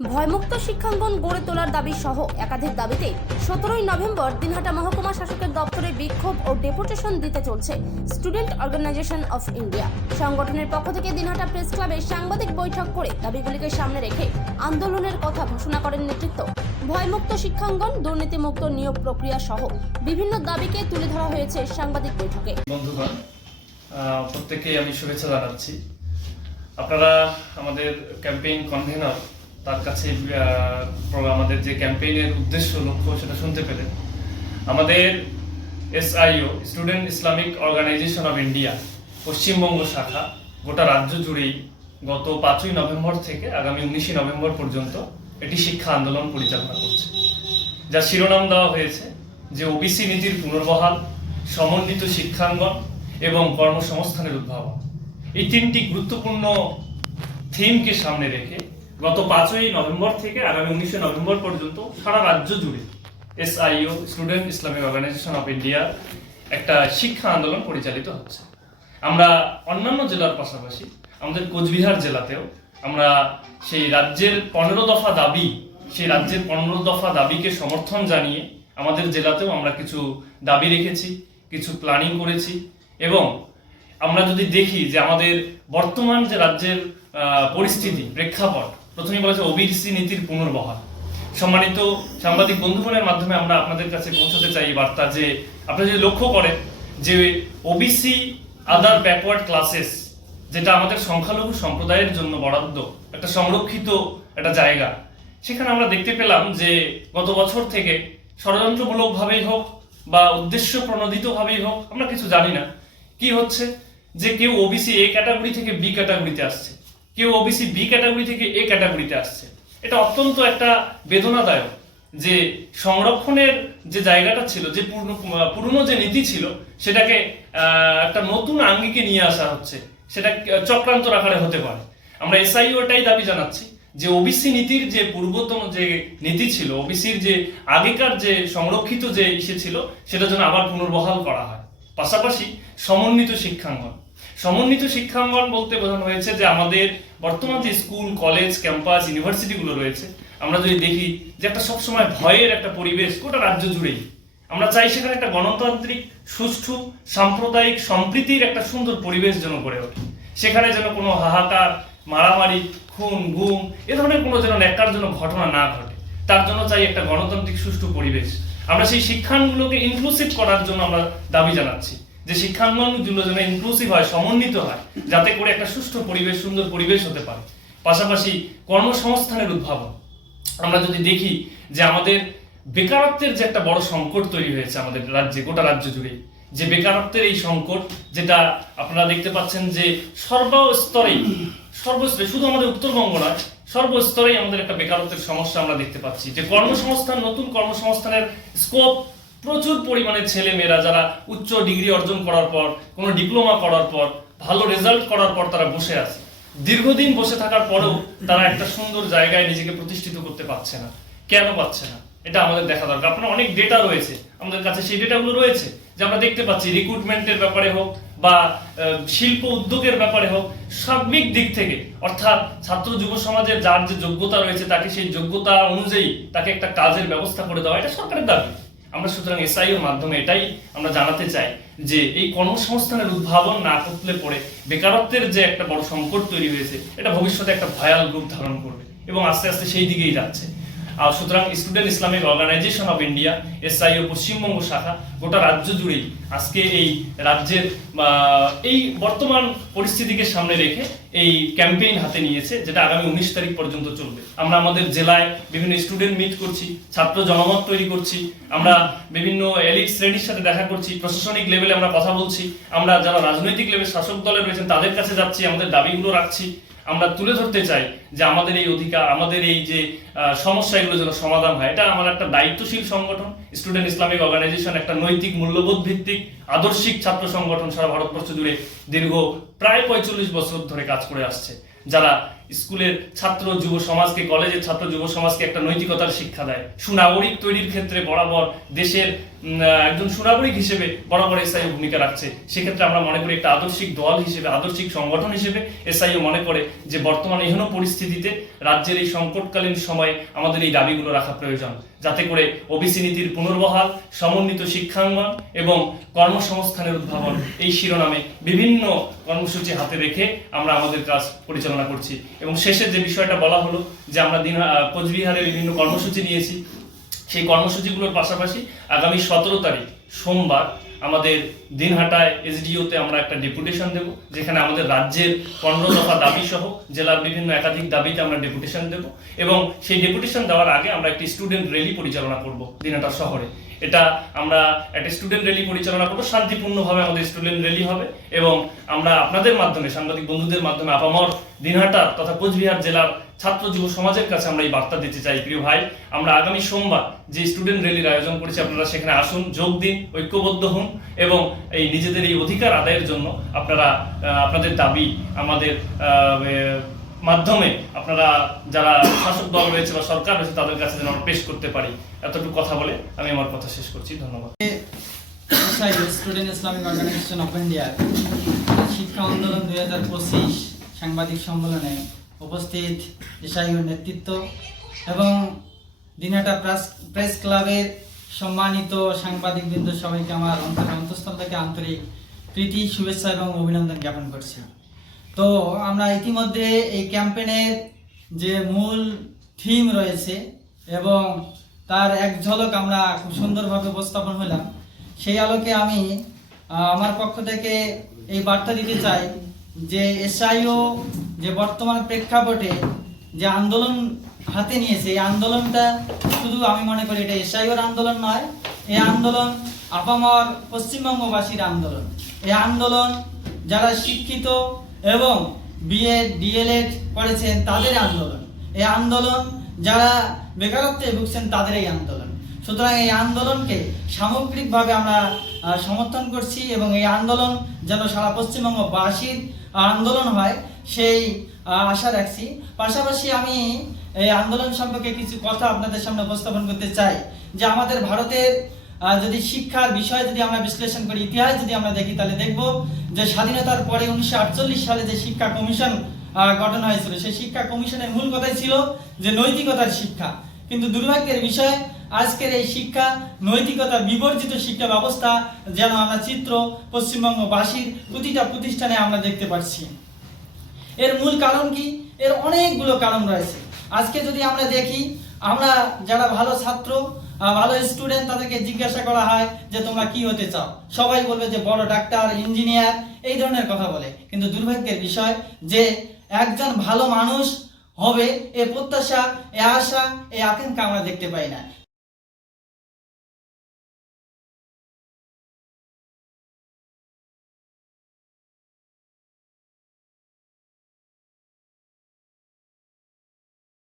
ভয়মুক্ত শিক্ষাঙ্গন গড়ে তোলার দাবি সহ একাধিক দাবিতে 17ই নভেম্বর দিনহাটা মহকুমা শাসকের দপ্তরে বিক্ষোভ ও ডেপুটেশন দিতে চলছে স্টুডেন্ট অর্গানাইজেশন অফ ইন্ডিয়া। সংগঠনের পক্ষ থেকে দিনহাটা প্রেস ক্লাবে সাংবাদিক বৈঠক করে দাবিগুলিকে সামনে রেখে আন্দোলনের কথা ঘোষণা করেন নেতৃত্ব। ভয়মুক্ত শিক্ষাঙ্গন, দুর্নীতিমুক্ত নিয়োগ প্রক্রিয়া সহ বিভিন্ন দাবিকে তুলে ধরা হয়েছে সাংবাদিক বৈঠকে। বন্ধুগণ, প্রত্যেককে আমি শুভেচ্ছা জানাচ্ছি। আপনারা আমাদের ক্যাম্পেইন কনভেনর তার কাছে আমাদের যে ক্যাম্পেইনের উদ্দেশ্য লক্ষ্য সেটা শুনতে পেলেন। আমাদের SIO student Islamic organisation of India Paschimbanga শাখা গোটা রাজ্য জুড়েই গত 5ই নভেম্বর থেকে আগামী 19শে নভেম্বর পর্যন্ত এটি শিক্ষা আন্দোলন পরিচালনা করছে, যার শিরোনাম দেওয়া হয়েছে যে ওবিসি নীতির পুনর্বহাল, সমন্বিত শিক্ষাঙ্গন এবং কর্মসংস্থানের উদ্ভাবন। এই তিনটি গুরুত্বপূর্ণ থিমকে সামনে রেখে গত 5ই নভেম্বর থেকে আগামী 19শে নভেম্বর পর্যন্ত সারা রাজ্য জুড়ে SIO student Islamic organisation of India একটা শিক্ষা আন্দোলন পরিচালিত হচ্ছে। আমরা অন্যান্য জেলার পাশাপাশি আমাদের কোচবিহার জেলাতেও আমরা সেই রাজ্যের 15 দফা দাবিকে সমর্থন জানিয়ে আমাদের জেলাতেও আমরা কিছু দাবি রেখেছি, কিছু প্ল্যানিং করেছি। এবং আমরা যদি দেখি যে আমাদের বর্তমান যে রাজ্যের পরিস্থিতি প্রেক্ষাপট, প্রথমেই বলেছে ওবিসি নীতির পুনর্বহাল। সম্মানিত সাংবাদিক বন্ধুগণের মাধ্যমে আমরা আপনাদের কাছে পৌঁছতে চাই এই বার্তা যে আপনারা যদি লক্ষ্য করেন যে ওবিসি আদার ব্যাকওয়ার্ড ক্লাসেস, যেটা আমাদের সংখ্যালঘু সম্প্রদায়ের জন্য বরাদ্দ একটা সংরক্ষিত একটা জায়গা, সেখানে আমরা দেখতে পেলাম যে গত বছর থেকে ষড়যন্ত্রমূলকভাবেই হোক বা উদ্দেশ্য প্রণোদিতভাবেই হোক, আমরা কিছু জানি না কি হচ্ছে, যে কেউ ওবিসি A ক্যাটাগরি থেকে B ক্যাটাগরিতে আসছে, কেউ ওবিসি B ক্যাটাগরি থেকে A ক্যাটাগরিতে আসছে। এটা অত্যন্ত একটা বেদনাদায়ক যে সংরক্ষণের যে জায়গাটা ছিল, যে পুরনো যে নীতি ছিল, সেটাকে একটা নতুন আঙ্গিকে নিয়ে আসা হচ্ছে। সেটা চক্রান্ত আকারে হতে পারে। আমরা SIO এটাই দাবি জানাচ্ছি যে ওবিসি নীতির যে পূর্বতন যে নীতি ছিল, ওবিসির যে আগেকার যে সংরক্ষিত যে ইসে ছিল, সেটা যেন আবার পুনর্বহাল করা হয়। পাশাপাশি সমন্বিত শিক্ষাঙ্গন বলতে বোঝানো হয়েছে যে আমাদের বর্তমান যে স্কুল, কলেজ, ক্যাম্পাস, ইউনিভার্সিটিগুলো রয়েছে, আমরা যদি দেখি যে একটা সবসময় ভয়ের একটা পরিবেশ গোটা রাজ্য জুড়েই। আমরা চাই সেখানে একটা গণতান্ত্রিক, সুষ্ঠু, সাম্প্রদায়িক সম্প্রীতির একটা সুন্দর পরিবেশ যেন গড়ে ওঠে। সেখানে যেন কোনো হাহাকার, মারামারি, খুন, গুম এ ধরনের কোনো যেন ন্যাক্কারজনক ঘটনা না ঘটে। তার জন্য চাই একটা গণতান্ত্রিক সুষ্ঠু পরিবেশ। আমরা সেই শিক্ষাঙ্গনগুলোকে ইনক্লুসিভ করার জন্য আমরা দাবি জানাচ্ছি যে শিক্ষাঙ্গনগুলো যেন ইনক্লুসিভ হয়, সমন্বিত হয়, যাতে করে একটা সুষ্ঠু পরিবেশ, সুন্দর পরিবেশ হতে পারে। পাশাপাশি কর্মসংস্থানের উদ্ভাবন। আমরা যদি দেখি যে আমাদের বেকারত্বের যে একটা বড় সংকট তৈরি হয়েছে আমাদের রাজ্যে, গোটা রাজ্য জুড়ে, যে বেকারত্বের এই সংকট, যেটা আপনারা দেখতে পাচ্ছেন যে সর্বস্তরেই শুধু আমাদের উত্তরবঙ্গ নয়, সর্বস্তরেই আমাদের একটা বেকারত্বের সমস্যা আমরা দেখতে পাচ্ছি। যে কর্মসংস্থান, নতুন কর্মসংস্থানের স্কোপ, প্রচুর পরিমাণে ছেলে মেয়েরা যারা উচ্চ ডিগ্রি অর্জন করার পর, কোনো ডিপ্লোমা করার পর, ভালো রেজাল্ট করার পর তারা বসে আছে। দীর্ঘদিন বসে থাকার পরেও তারা একটা সুন্দর জায়গায় নিজেকে প্রতিষ্ঠিত করতে পারছে না। কেন পাচ্ছে না, এটা আমাদের দেখা দরকার। আপনার অনেক ডেটা রয়েছে আমাদের কাছে, সেই ডেটাগুলো রয়েছে যে আমরা দেখতে পাচ্ছি রিক্রুটমেন্টের ব্যাপারে হোক বা শিল্প উদ্যোগের ব্যাপারে হোক, সার্বিক দিক থেকে, অর্থাৎ ছাত্র যুব সমাজের যার যে যোগ্যতা রয়েছে তাকে সেই যোগ্যতা অনুযায়ী তাকে একটা কাজের ব্যবস্থা করে দেওয়া, এটা সরকারের দাবি। আমরা সুতরাং SIOর মাধ্যমে এটাই আমরা জানাতে চাই যে এই কর্মসংস্থানের উদ্ভাবন না করলে পরে বেকারত্বের যে একটা বড় সংকট তৈরি হয়েছে, এটা ভবিষ্যতে একটা ভয়াল রূপ ধারণ করবে এবং আস্তে আস্তে সেই দিকেই যাচ্ছে। আর সুতরাং student Islamic organisation of India SIO Paschimbanga শাখা গোটা রাজ্য জুড়েই আজকে এই রাজ্যের এই বর্তমান পরিস্থিতিকে সামনে রেখে এই ক্যাম্পেইন হাতে নিয়েছে, যেটা আগামী 19 তারিখ পর্যন্ত চলবে। আমরা আমাদের জেলায় বিভিন্ন স্টুডেন্ট মিট করছি, ছাত্র জনমত তৈরি করছি, আমরা বিভিন্ন এলিট শ্রেণীর সাথে দেখা করছি, প্রশাসনিক লেভেলে আমরা কথা বলছি, আমরা যারা রাজনৈতিক লেভেল শাসক দলে রয়েছেন তাদের কাছে যাচ্ছি, আমাদের দাবিগুলো রাখছি। আমরা তুলে ধরতে চাই যে আমাদের এই অধিকার, আমাদের এই যে সমস্যা, এগুলো যেন সমাধান হয়। এটা আমার একটা দায়িত্বশীল সংগঠন। স্টুডেন্ট ইসলামিক অর্গানাইজেশন একটা নৈতিক মূল্যবোধ ভিত্তিক আদর্শিক ছাত্র সংগঠন, সারা ভারতবর্ষ জুড়ে দীর্ঘ প্রায় 45 বছর ধরে কাজ করে আসছে, যারা স্কুলের ছাত্র যুব সমাজকে, কলেজের ছাত্র যুব সমাজকে একটা নৈতিকতার শিক্ষা দেয়, সুনাগরিক তৈরির ক্ষেত্রে বরাবর দেশের একজন সুনাগরিক হিসেবে বরাবর এসআইও ভূমিকা রাখছে। সেক্ষেত্রে আমরা মনে করি একটা আদর্শিক দল হিসেবে, আদর্শিক সংগঠন হিসেবে এসআইও মনে করে যে বর্তমান এহেন পরিস্থিতিতে রাজ্যের এই সংকটকালীন সময়ে আমাদের এই দাবিগুলো রাখা প্রয়োজন, যাতে করে ওবিসি নীতির পুনর্বহাল, সমন্বিত শিক্ষাঙ্গন এবং কর্মসংস্থানের উদ্ভাবন এই শিরোনামে বিভিন্ন কর্মসূচি হাতে রেখে আমরা আমাদের কাজ পরিচালনা করছি। এবং শেষে যে বিষয়টা বলা হলো যে আমরা কোচবিহারে বিভিন্ন কর্মসূচি নিয়েছি, সেই কর্মসূচিগুলোর পাশাপাশি আগামী 17 তারিখ সোমবার আমাদের দিনহাটায় এসডিওতে আমরা একটা ডেপুটেশন দেব, যেখানে আমাদের রাজ্যের 15 দফা দাবি সহ জেলার বিভিন্ন একাধিক দাবিতে আমরা ডেপুটেশন দেব। এবং সেই ডেপুটেশন দেওয়ার আগে আমরা একটি স্টুডেন্ট র্যালি পরিচালনা করব দিনহাটা শহরে। এটা আমরা একটা স্টুডেন্ট র্যালি পরিচালনা করব, শান্তিপূর্ণভাবে আমাদের স্টুডেন্ট র্যালি হবে। এবং আমরা আপনাদের মাধ্যমে, সাংবাদিক বন্ধুদের মাধ্যমে আপামর দিনহাটা তথা কোচবিহার জেলার ছাত্র যুব সমাজের কাছে আমরা এই বার্তা দিতে চাই, প্রিয় ভাই, আমরা আগামী সোমবার যে স্টুডেন্ট র্যালির আয়োজন করেছি, আপনারা সেখানে আসুন, যোগ দিন, ঐক্যবদ্ধ হন এবং এই নিজেদের এই অধিকার আদায়ের জন্য আপনারা আপনাদের দাবি আমাদের মাধ্যমে আপনারা যারা শাসক দল রয়েছে বা সরকার রয়েছে তাদের কাছে যেন আমরা পেশ করতে পারি। এতটুকু কথা বলে আমি আমার কথা শেষ করছি। ধন্যবাদ। Student Islamic organisation of India শিক্ষা আন্দোলন 2025 সাংবাদিক সম্মেলনে উপস্থিত এসআইওর নেতৃত্ব এবং দিনহাটা প্রেস ক্লাবের সম্মানিত সাংবাদিকবৃন্দ সবাইকে আমার অন্তঃস্থল থেকে আন্তরিক প্রীতি, শুভেচ্ছা এবং অভিনন্দন জ্ঞাপন করছি। তো আমরা ইতিমধ্যে এই ক্যাম্পেইনের যে মূল থিম রয়েছে এবং তার এক ঝলক আমরা খুব সুন্দরভাবে উপস্থাপন হলাম। সেই আলোকে আমি আমার পক্ষ থেকে এই বার্তা দিতে চাই যে এসআইও যে বর্তমান প্রেক্ষাপটে যে আন্দোলন হাতে নিয়েছে, এই আন্দোলনটা শুধু আমি মনে করি এটা এসআইওর আন্দোলন নয়, এই আন্দোলন আপামর পশ্চিমবঙ্গবাসীর আন্দোলন। এই আন্দোলন যারা শিক্ষিত এবং বিএড ডিএলএড করেছেন তাদের আন্দোলন। এই আন্দোলন যারা বেকারত্বে ভুগছেন তাদের এই আন্দোলন। সুতরাং এই আন্দোলনকে সামগ্রিকভাবে আমরা সমর্থন করছি এবং এই আন্দোলন যেন সারা পশ্চিমবঙ্গবাসীর আন্দোলন হয় সেই আশা রাখছি। পাশাপাশি আমি এই আন্দোলন সম্পর্কে কিছু কথা আপনাদের সামনে উপস্থাপন করতে চাই যে আমাদের ভারতের যদি শিক্ষার বিষয় যদি আমরা বিশ্লেষণ করি, ইতিহাস যদি আমরা দেখি, তাহলে দেখব যে স্বাধীনতার পরে 1948 সালে যে শিক্ষা কমিশন গঠন হয়েছিল, সেই শিক্ষা কমিশনের মূল কথাই ছিল যে নৈতিকতার শিক্ষা। কিন্তু দুর্ভাগ্যের বিষয় আজকের এই শিক্ষা নৈতিকতা বিবর্জিত শিক্ষা ব্যবস্থা যেন আমরা চিত্র পশ্চিমবঙ্গবাসীর প্রতিটা প্রতিষ্ঠানে আমরা দেখতে পাচ্ছি। এর মূল কারণ কি? এর অনেকগুলো কারণ রয়েছে। আজকে যদি আমরা দেখি, আমরা যারা ভালো ছাত্র, ভালো স্টুডেন্ট, তাদেরকে জিজ্ঞাসা করা হয় যে তোমরা কি হতে চাও, সবাই বলবে যে বড় ডাক্তার, ইঞ্জিনিয়ার, এই ধরনের কথা বলে। কিন্তু দুর্ভাগ্যের বিষয় যে একজন ভালো মানুষ হবে এ প্রত্যাশা, এ আশা, এ আকাঙ্ক্ষা আমরা দেখতে পাই না।